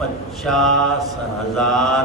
50,000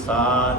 7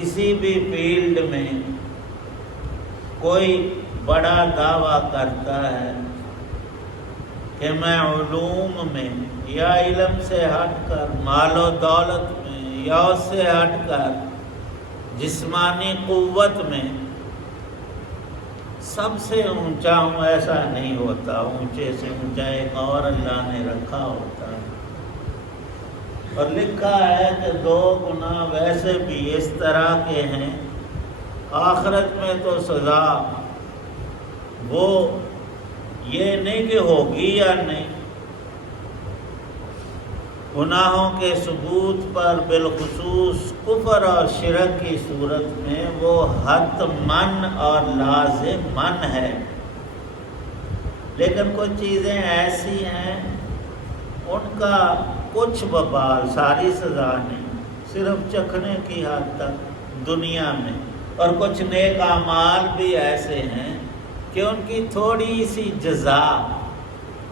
کسی بھی فیلڈ میں کوئی بڑا دعویٰ کرتا ہے کہ میں علوم میں یا علم سے ہٹ کر مال و دولت میں یا اس سے ہٹ کر جسمانی قوت میں سب سے اونچا ہوں، ایسا نہیں ہوتا. اونچے سے اونچا ایک اور اللہ نے رکھا ہوتا ہے. اور لکھا ہے کہ 2 گناہ ویسے بھی اس طرح کے ہیں، آخرت میں تو سزا وہ یہ نہیں کہ ہوگی یا نہیں، گناہوں کے ثبوت پر بالخصوص کفر اور شرک کی صورت میں وہ حتماً اور لازماً ہے. لیکن کچھ چیزیں ایسی ہیں ان کا کچھ وبال، ساری سزا نہیں، صرف چکھنے کی حد تک دنیا میں. اور کچھ نیک اعمال بھی ایسے ہیں کہ ان کی تھوڑی سی جزا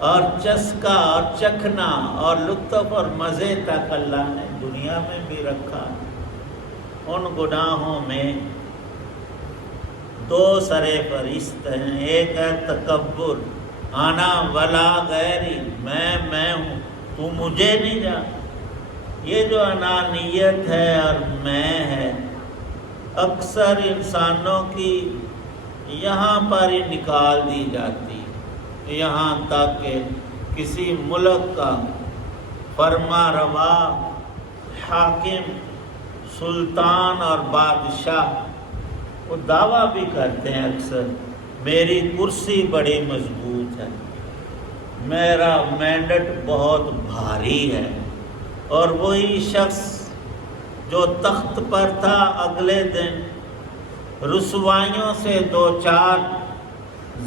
اور چسکا اور چکھنا اور لطف اور مزے تک اللہ نے دنیا میں بھی رکھا. ان گناہوں میں 2 سرے فرشت ہیں. ایک ہے تکبر، انا ولا غیری، میں ہوں تو مجھے نہیں جان. یہ جو انانیت ہے اور میں ہے اکثر انسانوں کی یہاں پر ہی نکال دی جاتی، یہاں تک کہ کسی ملک کا فرما روا حاکم، سلطان اور بادشاہ وہ دعویٰ بھی کرتے ہیں اکثر میری کرسی بڑی مضبوط ہے، میرا مینڈٹ بہت بھاری ہے. اور وہی شخص جو تخت پر تھا اگلے دن رسوائیوں سے 2-4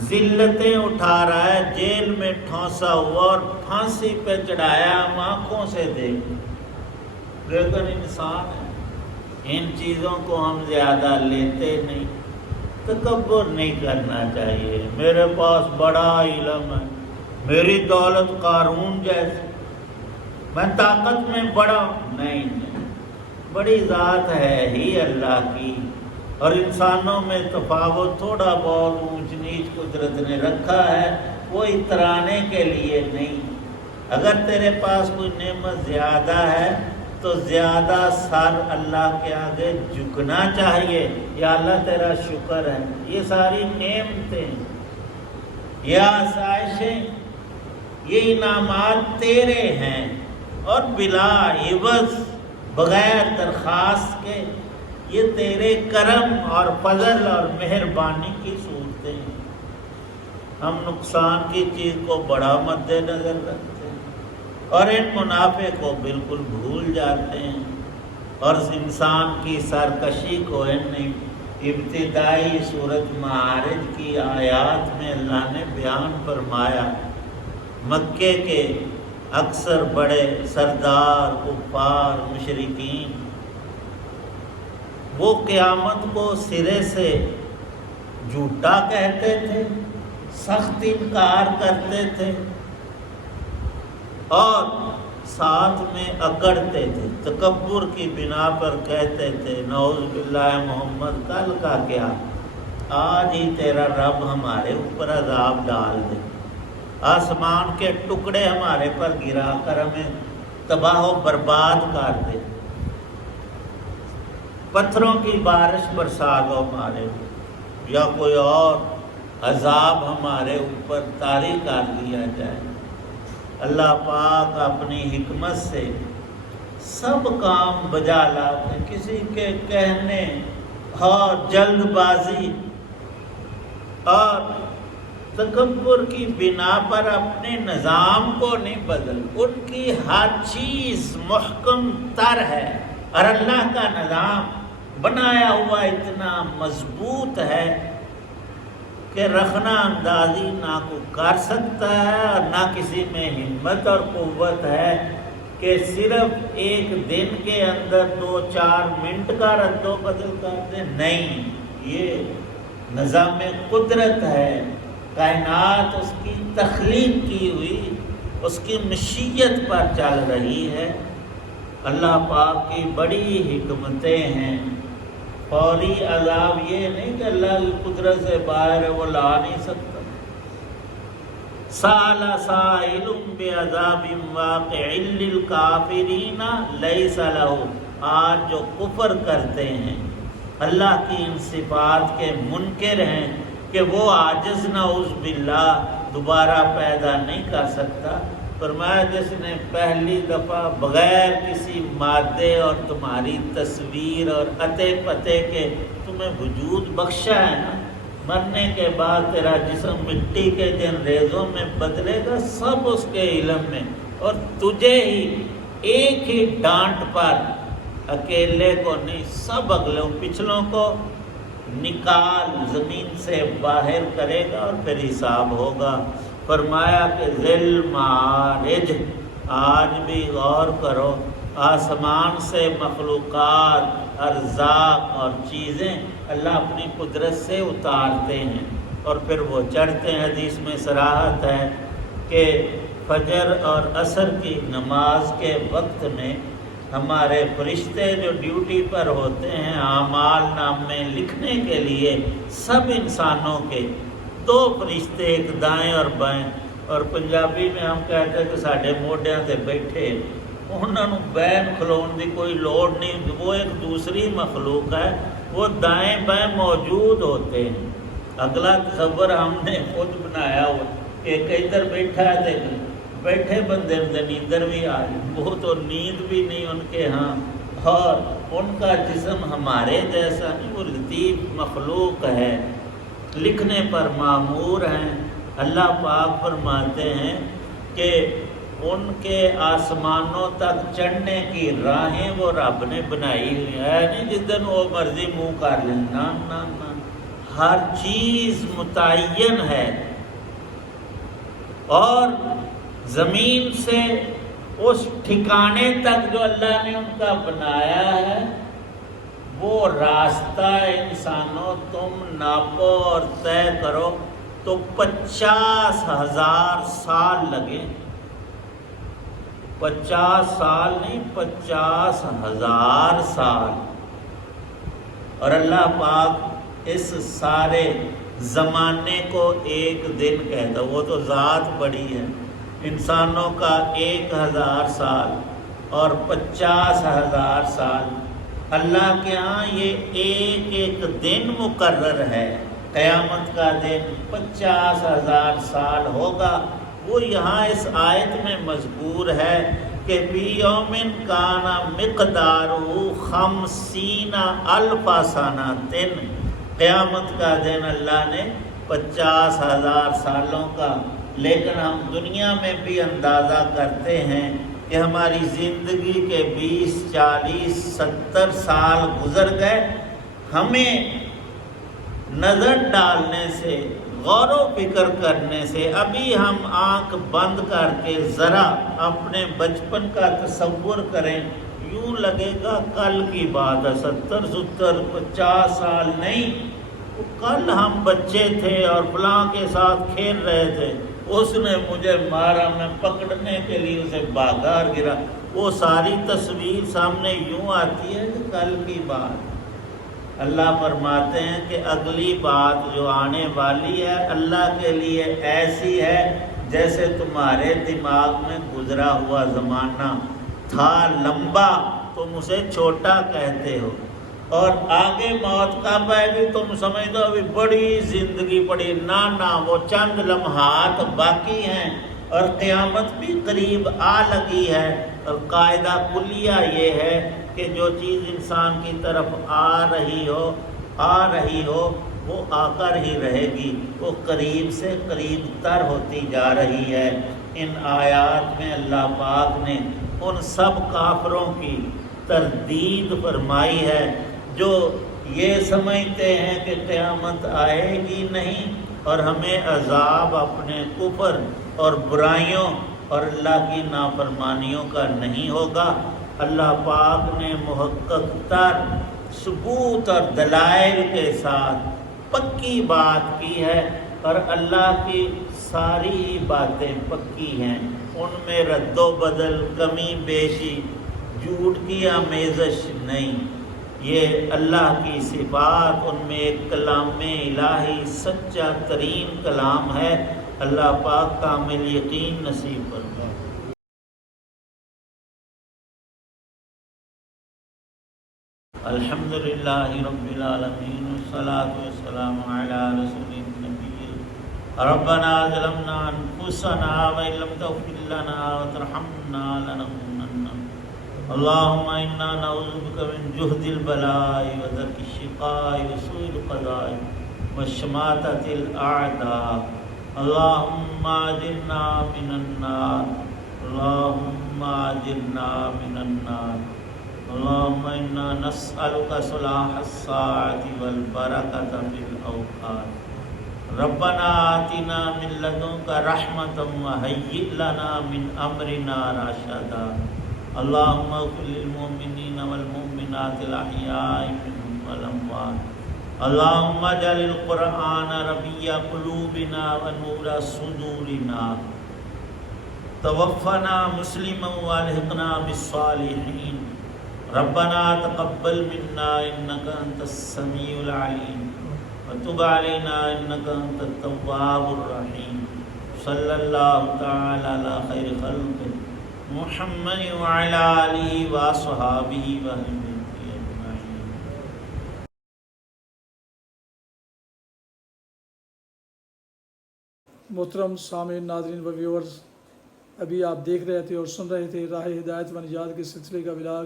ذلتیں اٹھا رہا ہے، جیل میں ٹھونسا ہوا اور پھانسی پہ چڑھایا، ہم آنکھوں سے دیکھ. لیکن انسان ہے، ان چیزوں کو ہم زیادہ لیتے نہیں. تکبر نہیں کرنا چاہیے. میرے پاس بڑا علم ہے، میری دولت قارون جیسی، میں طاقت میں بڑا نہیں. بڑی ذات ہے ہی اللہ کی، اور انسانوں میں تفاوت تھوڑا بہت اونچ نیچ قدرت نے رکھا ہے، وہ اترانے کے لیے نہیں. اگر تیرے پاس کوئی نعمت زیادہ ہے تو زیادہ سر اللہ کے آگے جھکنا چاہیے، یا اللہ تیرا شکر ہے، یہ ساری نعمتیں، یہ آسائشیں، یہ انعامات تیرے ہیں، اور بلا عوض بغیر درخواست کے یہ تیرے کرم اور فضل اور مہربانی کی صورتیں ہیں. ہم نقصان کی چیز کو بڑا مد نظر رکھتے ہیں اور ان منافع کو بالکل بھول جاتے ہیں، اور انسان کی سرکشی کو نہیں. ابتدائی سورۃ معارج کی آیات میں اللہ نے بیان فرمایا مکے کے اکثر بڑے سردار، کفار، مشرکین وہ قیامت کو سرے سے جھوٹا کہتے تھے، سخت انکار کرتے تھے اور ساتھ میں اکڑتے تھے. تکبر کی بنا پر کہتے تھے نعوذ باللہ محمد کل کا کیا، آج ہی تیرا رب ہمارے اوپر عذاب ڈال دے، آسمان کے ٹکڑے ہمارے پر گرا کر ہمیں تباہ و برباد کر دے، پتھروں کی بارش برسا دو ہمارے، یا کوئی اور عذاب ہمارے اوپر طاری کر دیا جائے. اللہ پاک اپنی حکمت سے سب کام بجا لاتے، کسی کے کہنے اور جلد بازی اور تکبر کی بنا پر اپنے نظام کو نہیں بدل. ان کی ہر چیز محکم تر ہے، اور اللہ کا نظام بنایا ہوا اتنا مضبوط ہے کہ رخنہ اندازی نہ کو کر سکتا ہے، اور نہ کسی میں ہمت اور قوت ہے کہ صرف ایک دن کے اندر 2-4 منٹ کا رد و بدل کر دے. نہیں، یہ نظام قدرت ہے، کائنات اس کی تخلیق کی ہوئی، اس کی مشیت پر چل رہی ہے. اللہ پاک کی بڑی حکمتیں ہیں. فوری عذاب یہ نہیں کہ اللہ کی قدرت سے باہر ہے، وہ لا نہیں سکتا۔ سأل سائل بعذاب واقع للکافرین لیس لہ، آج جو کفر کرتے ہیں، اللہ کی ان صفات کے منکر ہیں کہ وہ عاجز نعوذ باللہ دوبارہ پیدا نہیں کر سکتا، فرمایا جس نے پہلی دفعہ بغیر کسی مادے اور تمہاری تصویر اور اتے پتے کے تمہیں وجود بخشا ہے نا، مرنے کے بعد تیرا جسم مٹی کے جن ریزوں میں بدلے گا، سب اس کے علم میں، اور تجھے ہی ایک ہی ڈانٹ پر اکیلے کو نہیں، سب اگلوں پچھلوں کو نکال زمین سے باہر کرے گا اور پھر حساب ہوگا۔ فرمایا کہ ذل معارج، آج بھی غور کرو، آسمان سے مخلوقات، ارزاق اور چیزیں اللہ اپنی قدرت سے اتارتے ہیں اور پھر وہ چڑھتے ہیں۔ حدیث میں صراحت ہے کہ فجر اور عصر کی نماز کے وقت میں ہمارے فرشتے جو ڈیوٹی پر ہوتے ہیں اعمال نامے لکھنے کے لیے، سب انسانوں کے دو فرشتے، ایک دائیں اور بائیں، اور پنجابی میں ہم کہتے ہیں کہ ساڈے موڈیاں تے بیٹھے، انہوں نے بین کھلون دی کوئی لوڑ نہیں، وہ ایک دوسری مخلوق ہے، وہ دائیں بائیں موجود ہوتے ہیں۔ اگلا تصور ہم نے خود بنایا ہوا کہ ایک ادھر بیٹھا ہے، دیکھ بیٹھے بندے میں نیندر بھی آ رہی، وہ تو نیند بھی نہیں ان کے ہاں، اور ان کا جسم ہمارے جیسا نہیں، وہ لطیف مخلوق ہے، لکھنے پر معمور ہیں۔ اللہ پاک فرماتے ہیں کہ ان کے آسمانوں تک چڑھنے کی راہیں وہ رب نے بنائی ہوئی ہے، نہیں جس دن وہ مرضی منہ کر لیں، نہ نہ نہ، ہر چیز متعین ہے، اور زمین سے اس ٹھکانے تک جو اللہ نے ان کا بنایا ہے، وہ راستہ انسانوں تم ناپو اور طے کرو تو 50,000 سال لگے، 50 سال نہیں، 50,000 سال۔ اور اللہ پاک اس سارے زمانے کو ایک دن کہتا، وہ تو ذات بڑی ہے، انسانوں کا 1,000 سال اور 50,000 سال، اللہ کے ہاں یہ ایک ایک دن مقرر ہے۔ قیامت کا دن 50,000 سال ہوگا، وہ یہاں اس آیت میں مذکور ہے کہ فی یوم کان مقدارہ 50,000 سنۃ، قیامت کا دن اللہ نے 50,000 سالوں کا، لیکن ہم دنیا میں بھی اندازہ کرتے ہیں کہ ہماری زندگی کے 20، 40، 70 سال گزر گئے، ہمیں نظر ڈالنے سے، غور و فکر کرنے سے، ابھی ہم آنکھ بند کر کے ذرا اپنے بچپن کا تصور کریں، یوں لگے گا کل کی بات ہے، 70، 70، 50 سال نہیں، کل ہم بچے تھے اور فلاں کے ساتھ کھیل رہے تھے، اس نے مجھے مارا، میں پکڑنے کے لیے اسے بھاگا اور گرا، وہ ساری تصویر سامنے یوں آتی ہے کہ کل کی بات۔ اللہ فرماتے ہیں کہ اگلی بات جو آنے والی ہے اللہ کے لیے ایسی ہے جیسے تمہارے دماغ میں گزرا ہوا زمانہ تھا لمبا، تم اسے چھوٹا کہتے ہو، اور آگے موت کب آئے گی تم سمجھ دو ابھی بڑی زندگی پڑی، نہ وہ چند لمحات باقی ہیں، اور قیامت بھی قریب آ لگی ہے۔ اور قاعدہ کلیہ یہ ہے کہ جو چیز انسان کی طرف آ رہی ہو وہ آ کر ہی رہے گی، وہ قریب سے قریب تر ہوتی جا رہی ہے۔ ان آیات میں اللہ پاک نے ان سب کافروں کی تردید فرمائی ہے جو یہ سمجھتے ہیں کہ قیامت آئے گی نہیں اور ہمیں عذاب اپنے کفر اور برائیوں اور اللہ کی نافرمانیوں کا نہیں ہوگا۔ اللہ پاک نے محقق تر ثبوت اور دلائل کے ساتھ پکی بات کی ہے، اور اللہ کی ساری باتیں پکی ہیں، ان میں رد و بدل، کمی بیشی، جھوٹ کی آمیزش نہیں۔ یہ اللہ کی صفات، ان میں ایک کلام الہی سچا ترین کلام ہے۔ اللہ پاک کامل یقین نصیب فرمائے۔ الحمدللہ رب العالمین والصلاة والسلام علی رسول النبی۔ ربنا ظلمنا انفسنا وان لم تغفر لنا وترحمنا لنكونن۔ اللهم انا نعوذ بك من جهد البلاء ودرك الشقاء وسوء القضاء وشماتة الاعداء۔ اللهم اجرنا من النار، اللهم اجرنا من النار۔ اللهم انا نسألك صلاح الساعة والبركة في الاوقات۔ ربنا آتنا من لدنك رحمة وهيئ لنا من امرنا رشدا۔ اللهم اغفر للمؤمنين والمؤمنات الاحياء منهم والاموات۔ اللهم اجعل القرآن ربيع قلوبنا ونور صدورنا۔ توفنا مسلما والحقنا بالصالحين۔ ربنا تقبل منا انك انت السميع العليم وتب علينا انك انت التواب الرحيم۔ صلى الله تعالى على خير خلقه محمد وعلى آله وصحابه وأهل بيته أجمعين۔ محترم سامعین، ناظرین و ویورز، ابھی آپ دیکھ رہے تھے اور سن رہے تھے راہ ہدایت و نجات کے سلسلے کا ولاگ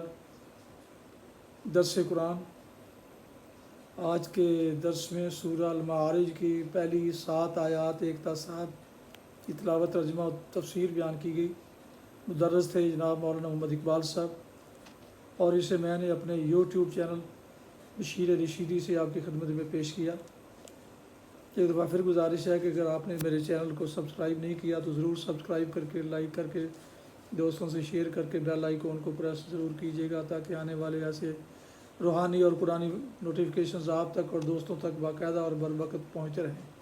درس قرآن۔ آج کے درس میں سورہ المعارج کی پہلی 7 آیات 1 تا 7 کی تلاوت، ترجمہ و تفسیر بیان کی گئی۔ مدرس تھے جناب مولانا محمد اقبال صاحب، اور اسے میں نے اپنے یوٹیوب چینل بشیر رشیدی سے آپ کی خدمت میں پیش کیا۔ ایک دفعہ پھر گزارش ہے کہ اگر آپ نے میرے چینل کو سبسکرائب نہیں کیا تو ضرور سبسکرائب کر کے، لائک کر کے، دوستوں سے شیئر کر کے بیل آئیکن کو پریس ضرور کیجیے گا، تاکہ آنے والے ایسے روحانی اور قرآنی نوٹیفیکیشنز آپ تک اور دوستوں تک باقاعدہ اور بر وقت پہنچتے رہیں۔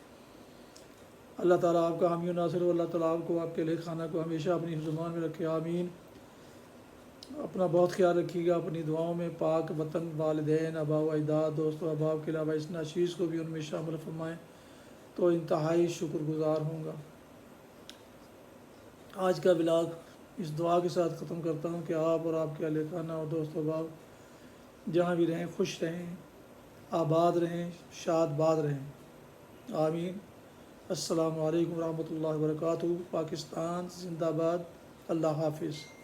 اللہ تعالیٰ آپ کا حامی و ناصر ہو۔ اللہ تعالیٰ آپ کو، آپ کے لئے خانہ کو ہمیشہ اپنی زبان میں رکھے، آمین۔ اپنا بہت خیال رکھیے گا اپنی دعاؤں میں۔ پاک وطن، والدین، آباء و اجداد، دوست و احباب کے علاوہ اس ناشیز کو بھی ان میں شامل فرمائیں تو انتہائی شکر گزار ہوں گا۔ آج کا ولاگ اس دعا کے ساتھ ختم کرتا ہوں کہ آپ اور آپ کے اہل خانہ اور دوست و احباب جہاں بھی رہیں خوش رہیں، آباد رہیں، شاد باد رہیں، آمین۔ السلام علیکم ورحمۃ اللہ وبرکاتہ۔ پاکستان زندہ باد۔ اللہ حافظ۔